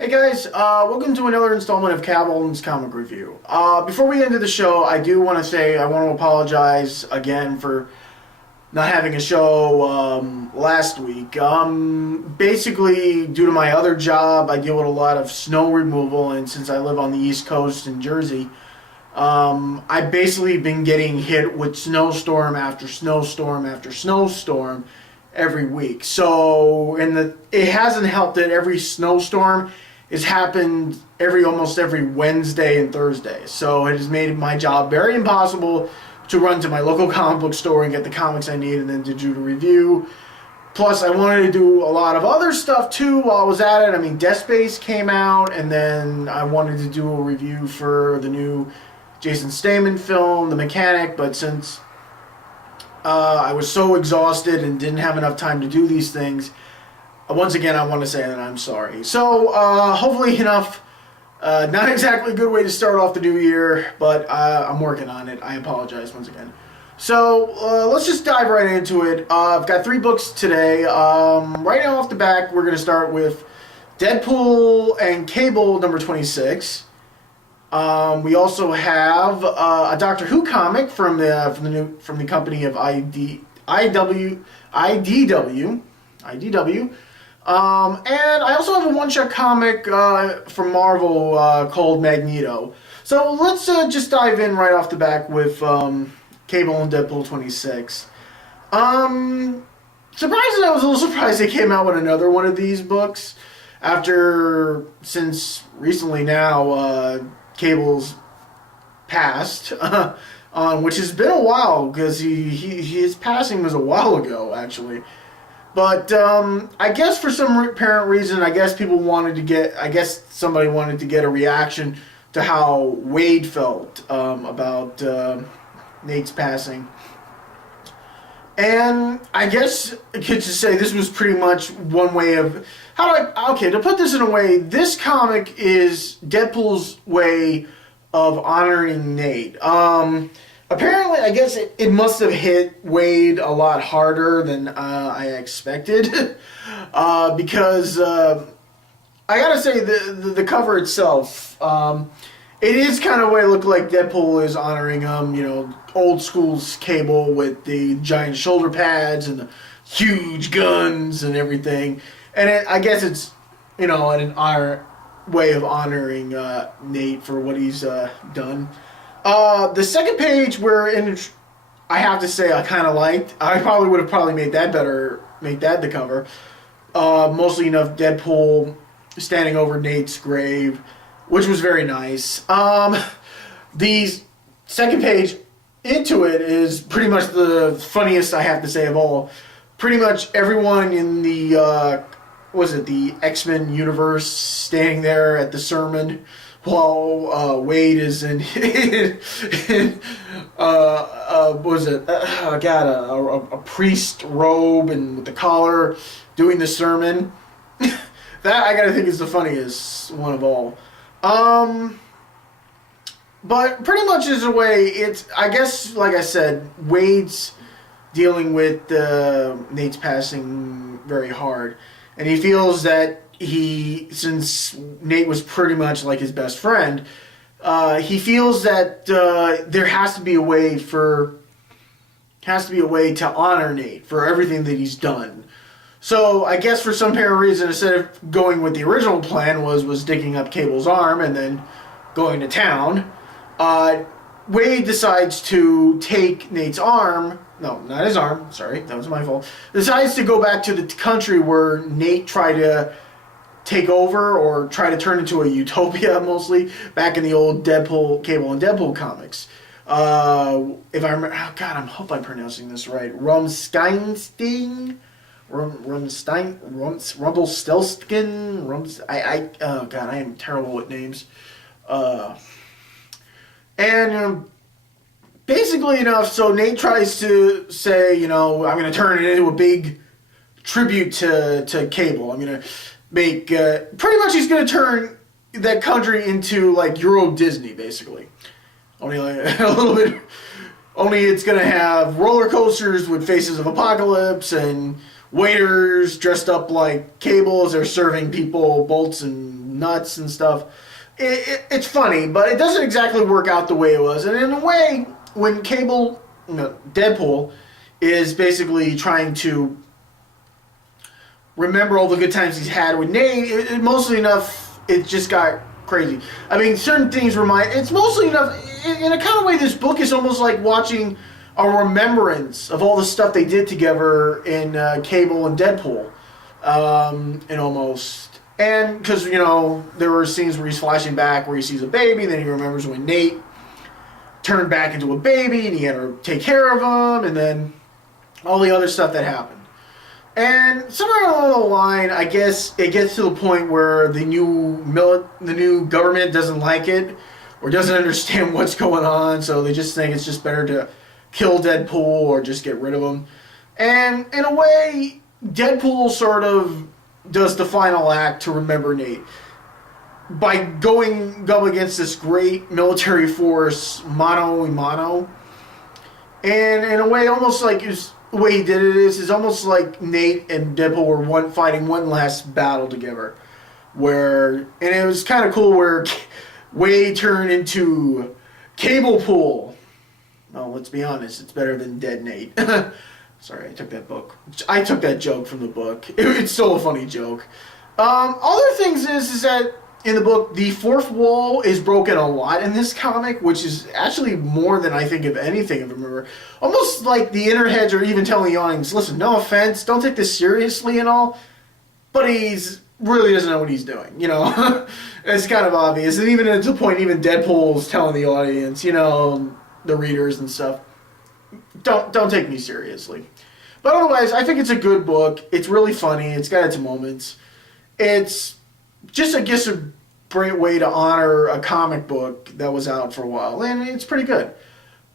Hey guys, welcome to another installment of Kavalden's Comic Review. Before we get into the show, I do want to say I want to apologize again for not having a show last week. Basically, due to my other job, I deal with a lot of snow removal, and since I live on the East Coast in Jersey, I've basically been getting hit with snowstorm after snowstorm after snowstorm every week. So, it hasn't helped that every snowstorm has happened almost every Wednesday and Thursday. So it has made my job very impossible to run to my local comic book store and get the comics I need and then to do the review. Plus, I wanted to do a lot of other stuff too while I was at it. I mean, Death Space came out, and then I wanted to do a review for the new Jason Statham film, The Mechanic, but since I was so exhausted and didn't have enough time to do these things, once again, I want to say that I'm sorry. So, hopefully enough. Not exactly a good way to start off the new year, but I'm working on it. I apologize once again. So, let's just dive right into it. I've got 3 books today. Right now off the back, we're going to start with Deadpool and Cable, number 26. We also have a Doctor Who comic from the company of IDW. And I also have a one-shot comic from Marvel called Magneto. So let's just dive in right off the back with Cable and Deadpool 26. Surprisingly, I was a little surprised they came out with another one of these books since recently now Cable's passed, which has been a while because his passing was a while ago actually. But I guess for some apparent reason, I guess somebody wanted to get a reaction to how Wade felt about Nate's passing. And I guess I could just say this was pretty much one way of... to put this in a way, this comic is Deadpool's way of honoring Nate. Apparently, I guess it must have hit Wade a lot harder than I expected, because I gotta say the cover itself, it is kind of a way it looked like Deadpool is honoring him, old school Cable with the giant shoulder pads and the huge guns and everything, and I guess it's an honor way of honoring Nate for what he's done. The second page I have to say I kind of liked. I probably would have made that better, make that the cover. Mostly enough Deadpool standing over Nate's grave, which was very nice. The second page into it is pretty much the funniest I have to say of all. Pretty much everyone in the X-Men universe standing there at the sermon while Wade is in a priest robe and with the collar doing the sermon. That I gotta think is the funniest one of all. But pretty much is a way it's, I guess, like I said, Wade's dealing with Nate's passing very hard, and he feels that since Nate was pretty much like his best friend, he feels that there has to be a way to honor Nate for everything that he's done. So I guess for some apparent reason, instead of going with the original plan was digging up Cable's arm and then going to town, Wade decides to take Nate's arm. No, not his arm. Sorry, that was my fault. Decides to go back to the country where Nate tried to take over or try to turn into a utopia, mostly back in the old Deadpool, Cable and Deadpool comics. If I remember, I hope I'm pronouncing this right. Rumpelstiltskin. I am terrible with names. Basically enough, so Nate tries to say, I'm going to turn it into a big tribute to Cable. I'm going to make, pretty much he's going to turn that country into like Euro Disney, basically. Only like a little bit, only it's going to have roller coasters with faces of apocalypse and waiters dressed up like Cable as they're serving people bolts and nuts and stuff. It's funny, but it doesn't exactly work out the way it was. And in a way, when Cable, Deadpool, is basically trying to remember all the good times he's had with Nate, mostly enough, it just got crazy. I mean, certain things it's mostly enough, in a kind of way, this book is almost like watching a remembrance of all the stuff they did together in Cable and Deadpool, and almost. And because, there were scenes where he's flashing back where he sees a baby, then he remembers when Nate turned back into a baby and he had to take care of him, and then all the other stuff that happened. And somewhere along the line, I guess it gets to the point where the new government doesn't like it or doesn't understand what's going on, so they just think it's just better to kill Deadpool or just get rid of him. And in a way, Deadpool sort of does the final act to remember Nate by going up against this great military force, mano a mano. And in a way, almost like the way he did it is almost like Nate and Deadpool were fighting one last battle together. And it was kind of cool where Wade turned into Cable Pool. Well, let's be honest, it's better than Dead Nate. Sorry, I took that joke from the book. It's still a funny joke. Other things is that in the book, the fourth wall is broken a lot in this comic, which is actually more than I think of anything I remember. Almost like the inner heads are even telling the audience, listen, no offense, don't take this seriously and all, but he's really doesn't know what he's doing, It's kind of obvious. And even to the point, even Deadpool's telling the audience, the readers and stuff, don't take me seriously. But otherwise, I think it's a good book. It's really funny. It's got its moments. It's just, I guess, a great way to honor a comic book that was out for a while. And it's pretty good.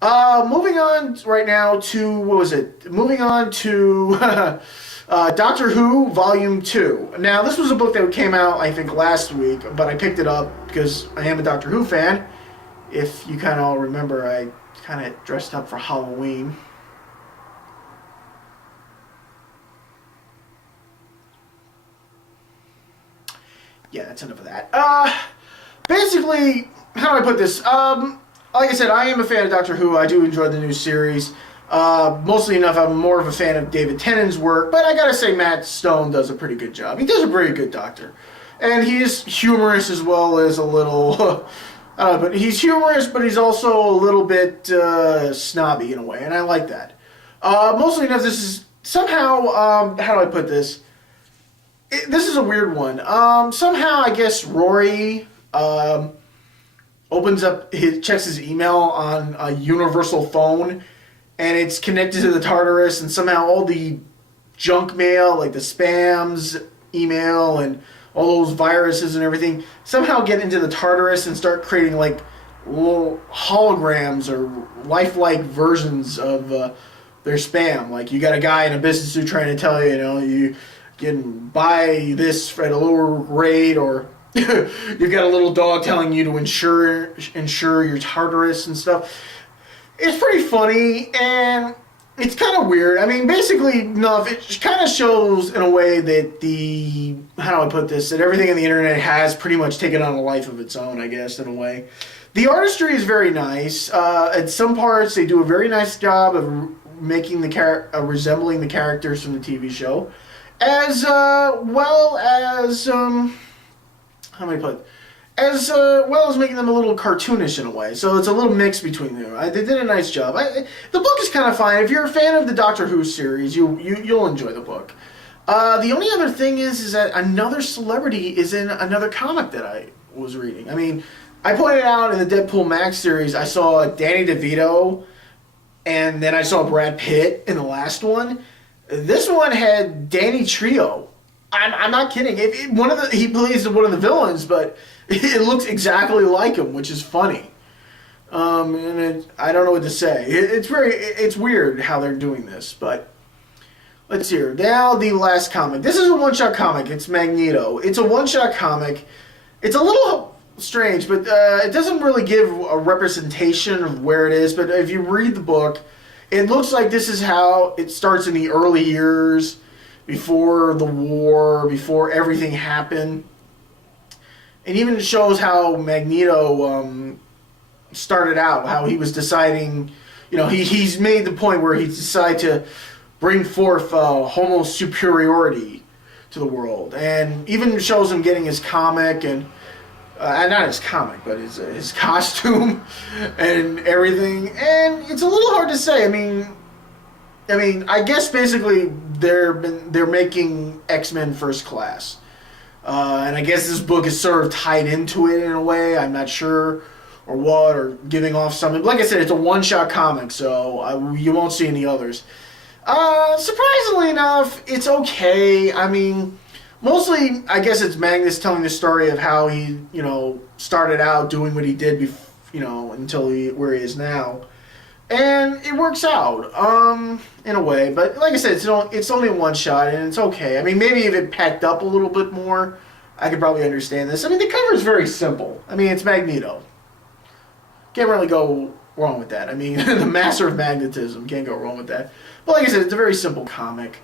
Moving on right now to, Moving on to Doctor Who Volume 2. Now, this was a book that came out, I think, last week, but I picked it up because I am a Doctor Who fan. If you kind of all remember, I kind of dressed up for Halloween. Yeah, that's enough of that. Basically, how do I put this? Like I said, I am a fan of Doctor Who. I do enjoy the new series. Mostly enough, I'm more of a fan of David Tennant's work, but I gotta say Matt Stone does a pretty good job. He does a pretty good Doctor. And he is humorous as well as a little... but he's humorous, but he's also a little bit snobby in a way, and I like that. Mostly enough, this is somehow, how do I put this? This is a weird one. Somehow, I guess Rory checks his email on a universal phone, and it's connected to the TARDIS, and somehow all the junk mail, like the spams email and all those viruses and everything, somehow get into the TARDIS and start creating like little holograms or lifelike versions of their spam. Like you got a guy in a business suit trying to tell you, you can buy this at a lower rate, or you've got a little dog telling you to insure your TARDIS and stuff. It's pretty funny, and it's kind of weird. I mean, basically, it kind of shows in a way that that everything on the internet has pretty much taken on a life of its own, I guess, in a way. The artistry is very nice. At some parts, they do a very nice job of making resembling the characters from the TV show, as well as as well as making them a little cartoonish in a way. So it's a little mix between them. They did a nice job. The book is kind of fine. If you're a fan of the Doctor Who series, you'll enjoy the book. The only other thing is that another celebrity is in another comic that I was reading. I mean, I pointed out in the Deadpool Max series, I saw Danny DeVito, and then I saw Brad Pitt in the last one. This one had Danny Trejo. I'm not kidding. He plays one of the villains, but it looks exactly like him, which is funny. I don't know what to say. It's weird how they're doing this, but let's see here. Now the last comic. This is a one-shot comic. It's Magneto. It's a one-shot comic. It's a little strange, but it doesn't really give a representation of where it is. But if you read the book, it looks like this is how it starts in the early years, before the war, before everything happened. and even shows how Magneto started out, how he was deciding, he's made the point where he decided to bring forth homo superiority to the world, and even shows him getting his comic and not his comic, but his costume and everything. And it's a little hard to say. I mean, I guess basically they're making X-Men First Class, and I guess this book is sort of tied into it in a way. I'm not sure. Or what, or giving off something. Like I said, it's a one-shot comic, so you won't see any others. Surprisingly enough, it's okay. I mean, mostly, I guess it's Magnus telling the story of how he, started out doing what he did, until where he is now. And it works out, in a way. But like I said, it's only a one-shot, and it's okay. I mean, maybe if it packed up a little bit more, I could probably understand this. I mean, the cover is very simple. I mean, it's Magneto. Can't really go wrong with that. I mean, the master of magnetism, can't go wrong with that. But like I said, it's a very simple comic.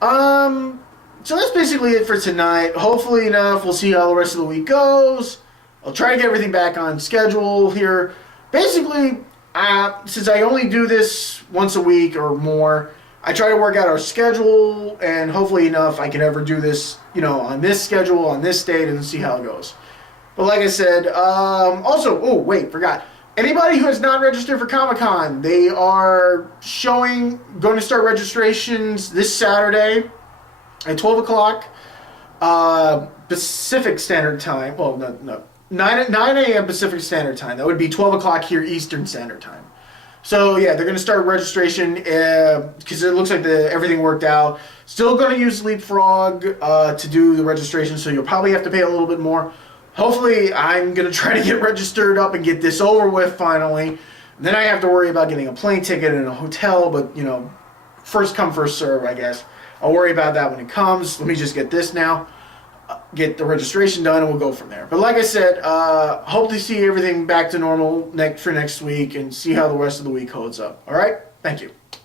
So that's basically it for tonight. Hopefully enough, we'll see how the rest of the week goes. I'll try to get everything back on schedule here. Basically, since I only do this once a week or more, I try to work out our schedule, and hopefully enough, I can ever do this, on this schedule, on this date, and see how it goes. But like I said, forgot. Anybody who has not registered for Comic-Con, they are going to start registrations this Saturday at 12 o'clock Pacific Standard Time. Well, no. 9 a.m. Pacific Standard Time. That would be 12 o'clock here Eastern Standard Time. So, yeah, they're going to start registration because it looks like everything worked out. Still going to use Leapfrog to do the registration, so you'll probably have to pay a little bit more. Hopefully, I'm going to try to get registered up and get this over with finally. Then I have to worry about getting a plane ticket and a hotel, but, first come, first serve, I guess. I'll worry about that when it comes. Let me just get this now, get the registration done, and we'll go from there. But like I said, hope to see everything back to normal for next week and see how the rest of the week holds up. All right? Thank you.